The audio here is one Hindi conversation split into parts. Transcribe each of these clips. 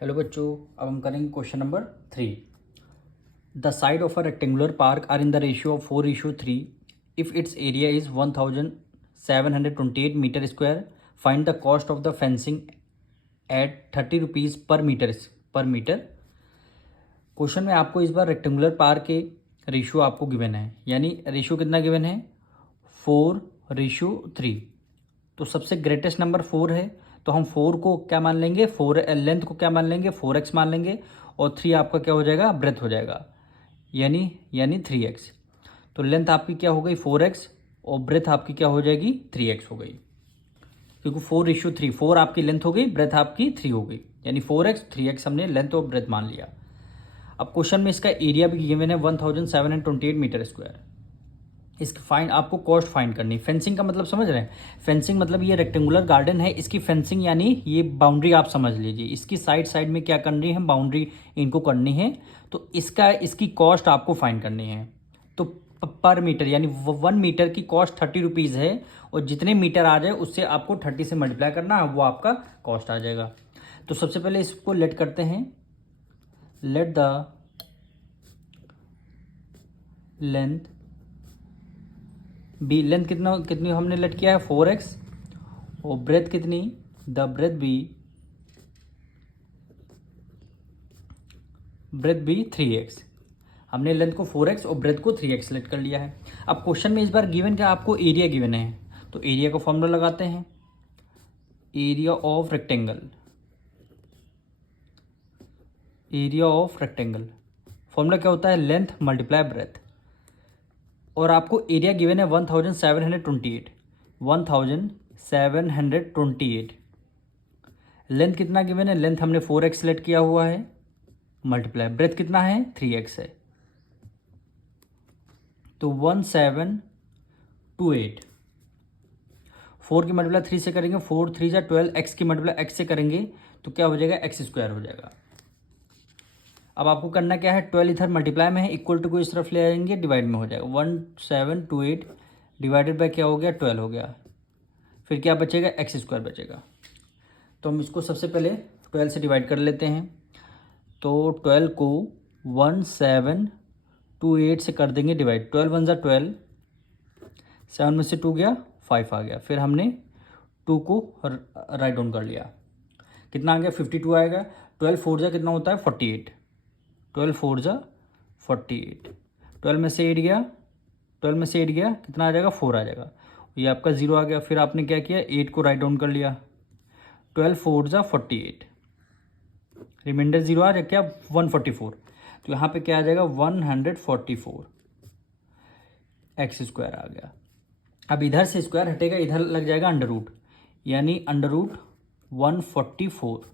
हेलो बच्चों, अब हम करेंगे question number 3। The side of a rectangular park are in the ratio of 4:3 if its area is 1728 metre square. Find the cost of the fencing at 30 rupees per metre. Question में आपको इस बार रेक्टेंगुलर पार्क के रेशियो आपको गिवन है, यानी रेशियो कितना गिवन है 4:3। तो सबसे ग्रेटेस्ट नंबर 4 है, तो हम 4 को क्या मान लेंगे, 4 लेंथ को क्या मान लेंगे 4x मान लेंगे, और 3 आपका क्या हो जाएगा ब्रेथ हो जाएगा, यानी 3x। तो लेंथ आपकी क्या हो गई 4x और ब्रेथ आपकी क्या हो जाएगी 3x हो गई, क्योंकि 4:3 4 आपकी लेंथ हो गई, ब्रेथ आपकी 3 हो गई, यानी 4x 3x हमने लेंथ और ब्रेथ मान लिया। अब क्वेश्चन में इसका एरिया भी गिवन है 1728 मीटर स्क्वायर। इसकी फाइंड आपको कॉस्ट फाइंड करनी है। फेंसिंग का मतलब समझ रहे हैं, फेंसिंग मतलब ये रेक्टेंगुलर गार्डन है, इसकी फेंसिंग यानी ये बाउंड्री आप समझ लीजिए, इसकी साइड में क्या करनी है बाउंड्री इनको करनी है, तो इसकी कॉस्ट आपको फाइंड करनी है। तो पर मीटर यानी 1 मीटर की कॉस्ट 30 रुपीज़ है, और जितने मीटर आ जाए उससे आपको 30 से मल्टीप्लाई करना है, वो आपका कॉस्ट आ जाएगा। तो सबसे पहले इसको लेट करते हैं, let the length be, length कितनी हमने लेट किया है 4x, और ब्रेथ कितनी, द ब्रेथ बी 3x। हमने लेंथ को 4x और ब्रेथ को 3x लेट कर लिया है। अब क्वेश्चन में इस बार गिवन क्या आपको एरिया गिवन है, तो एरिया का फॉर्मूला लगाते हैं, एरिया ऑफ रेक्टेंगल फॉर्मूला क्या होता है लेंथ मल्टीप्लाई ब्रेथ, और आपको एरिया गिवन है 1728। लेंथ कितना गिवन है, लेंथ हमने 4x सेलेक्ट किया हुआ है, मल्टीप्लाई ब्रेथ कितना है 3x है, तो 1728। 4 की मल्टीप्लाई 3 से करेंगे, 4 3 जा 12, x की मल्टीप्लाई x से करेंगे तो क्या हो जाएगा x स्क्वायर हो जाएगा। अब आपको करना क्या है, 12 इधर मल्टीप्लाई में है, इक्वल टू को इस तरफ ले आएंगे, डिवाइड में हो जाएगा, 1728 डिवाइडेड बाय क्या हो गया 12 हो गया, फिर क्या बचेगा एक्स स्क्वायर बचेगा। तो हम इसको सबसे पहले 12 से डिवाइड कर लेते हैं, तो 12 को 1728 से कर देंगे डिवाइड, 12 1 जा 12, 7 में से 2 गया 5 आ गया, फिर हमने 2 को राइट डाउन कर लिया, कितना आ गया 52 आएगा। 12 4 जा कितना होता है 48, 12 4 जा 48, 12 में से 8 गया, 12 में से 8 गया कितना आ जाएगा 4 आ जाएगा, ये आपका 0 आ गया। फिर आपने क्या किया 8 को राइट डाउन कर लिया, 12 4 जा 48, रिमाइंडर 0 आ जाएगा क्या 144, तो यहाँ पे क्या आ जाएगा 144 एक्स स्क्वायर आ गया। अब इधर से स्क्वायर हटेगा, इधर लग जाएगा अंडर रूट, यानी under root 144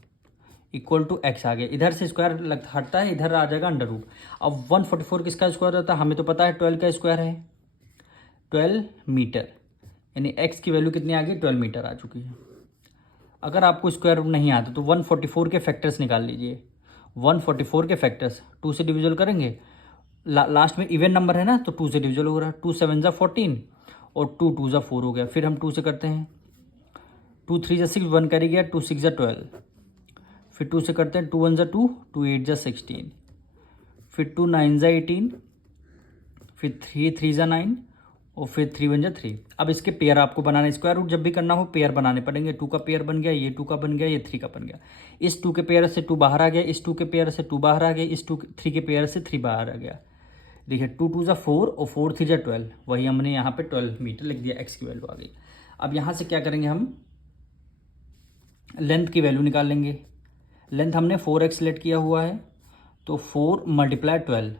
equal to X आ गया। इधर से स्क्वायर हटता है, इधर आ जाएगा अंडर रूट। अब 144 किसका स्क्वायर होता है, हमें तो पता है 12 का स्क्वायर है 12 मीटर, यानी एक्स की वैल्यू कितनी आ गई 12 मीटर आ चुकी है। अगर आपको स्क्वायर रूट नहीं आता तो 144 के फैक्टर्स निकाल लीजिए, 144 के फैक्टर्स 2 से डिविजल करेंगे, लास्ट में इवन नंबर है ना तो 2 से डिविजल हो रहा है, 2 7 जा 14 और 2 2 जा 4 हो गया। फिर हम 2 से करते हैं, 2 3 जा 6 1 कैरी गया, 2 6 जा 12, फिर 2 से करते हैं, 2 1 जा 2, 2 8 जा 16, फिर 2 9 जा 18, फिर 3 3 जा 9 और फिर 3 1 जा 3। अब इसके पेयर आपको बनाना है, स्क्वायर रूट जब भी करना हो पेयर बनाने पड़ेंगे, 2 का पेयर बन गया, ये 2 का बन गया, ये 3 का बन गया, इस 2 के पेयर से 2 बाहर आ गया, इस 2 के पेयर से 2 बाहर आ गया, इस 3 के पेयर से 3 बाहर आ गया। देखिए 2 2 जा 4 और 4 3 जा 12, वही हमने यहाँ पे 12 मीटर लिख दिया, एक्स की वैल्यू आ गई। अब यहाँ से क्या करेंगे, हम लेंथ की वैल्यू निकाल लेंगे। लेंथ हमने 4x सेलेक्ट किया हुआ है, तो 4 मल्टीप्लाई 12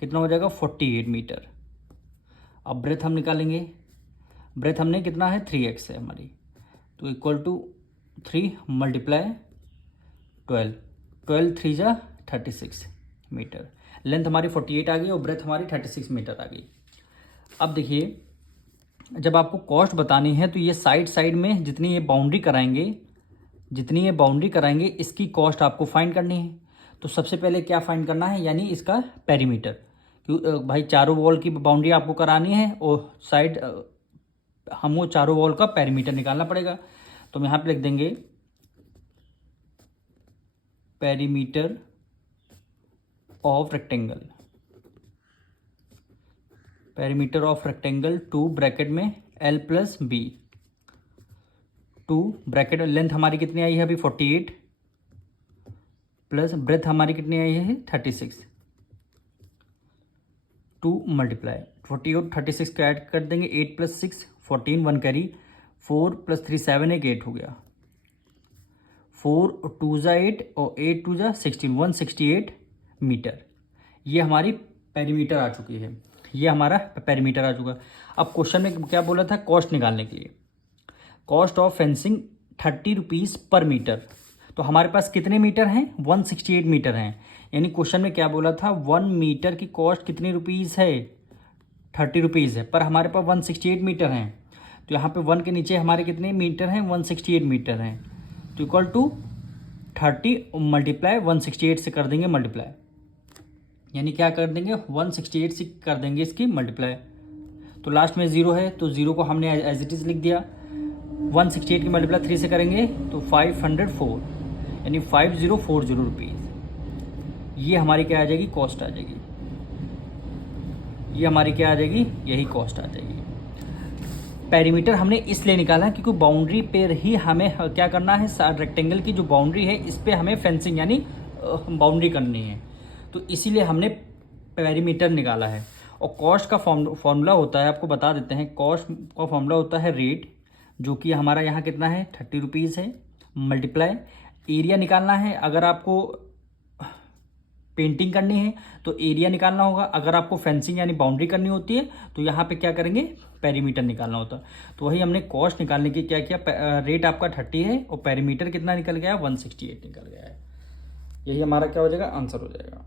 कितना हो जाएगा 48 मीटर। अब ब्रेथ हम निकालेंगे, ब्रेथ हमने कितना है 3x है हमारी, तो इक्वल टू 3 मल्टीप्लाई 12, 12 3 जा 36 मीटर। लेंथ हमारी 48 आ गई और ब्रेथ हमारी 36 मीटर आ गई। अब देखिए जब आपको कॉस्ट बतानी है तो ये साइड में जितनी ये बाउंड्री कराएंगे इसकी कॉस्ट आपको फाइंड करनी है। तो सबसे पहले क्या फाइंड करना है, यानी इसका पेरीमीटर, क्यों भाई चारों वॉल की बाउंड्री आपको करानी है और साइड हमको चारों वॉल का पेरीमीटर निकालना पड़ेगा। तो हम यहाँ पे लिख देंगे perimeter of rectangle, perimeter of rectangle 2 bracket में L plus B, 2 bracket length हमारी कितनी आई है अभी 48 प्लस ब्रेथ हमारी कितनी आई है 36, 2 मल्टीप्लाई 40 और 36 का ऐड कर देंगे, 8 प्लस 6 14, 1 कैरी, 4 प्लस 3 7 एक 8 हो गया, 4 2 जा 8 और 8 2 जा 16, 168 मीटर। ये हमारी पेरीमीटर आ चुकी है, ये हमारा पेरीमीटर आ चुका है। अब क्वेश्चन में क्या बोला था, कॉस्ट निकालने के लिए, cost of fencing 30 rupees per metre. तो हमारे पास कितने मीटर हैं, 168 मीटर हैं। यानी क्वेश्चन में क्या बोला था, 1 मीटर की कॉस्ट कितनी रुपीज़ है, 30 रुपीज़ है, पर हमारे पास 168 मीटर हैं। तो यहाँ पे 1 के नीचे हमारे कितने मीटर हैं, 168 मीटर हैं। तो इक्वल टू 30 मल्टीप्लाई 168 से कर देंगे मल्टीप्लाई, यानी क्या कर देंगे 168 से कर देंगे इसकी मल्टीप्लाई। तो लास्ट में 0 है तो 0 को हमने एज इट इज़ लिख दिया। 168 की मल्टीप्लाई 3 से करेंगे तो 504, यानी 5040 रुपीज़। ये हमारी क्या आ जाएगी, कॉस्ट आ जाएगी। ये हमारी क्या आ जाएगी, यही कॉस्ट आ जाएगी। पेरीमीटर हमने इसलिए निकाला क्योंकि बाउंड्री पे ही हमें क्या करना है, रेक्टेंगल की जो बाउंड्री है इस पे हमें फेंसिंग यानी बाउंड्री करनी है, तो इसीलिए हमने पेरीमीटर निकाला है। और कॉस्ट का फॉर्मूला होता है, आपको बता देते हैं, कॉस्ट का फॉर्मूला होता है रेट, जो कि हमारा यहाँ कितना है 30 रुपीज़ है, मल्टीप्लाई एरिया निकालना है। अगर आपको पेंटिंग करनी है तो एरिया निकालना होगा, अगर आपको फेंसिंग यानी बाउंड्री करनी होती है तो यहाँ पे क्या करेंगे, पेरीमीटर निकालना होता है। तो वही हमने कॉस्ट निकालने की क्या किया, रेट आपका 30 है और पेरीमीटर कितना निकल गया, 168 निकल गया है। यही हमारा क्या हो जाएगा, आंसर हो जाएगा।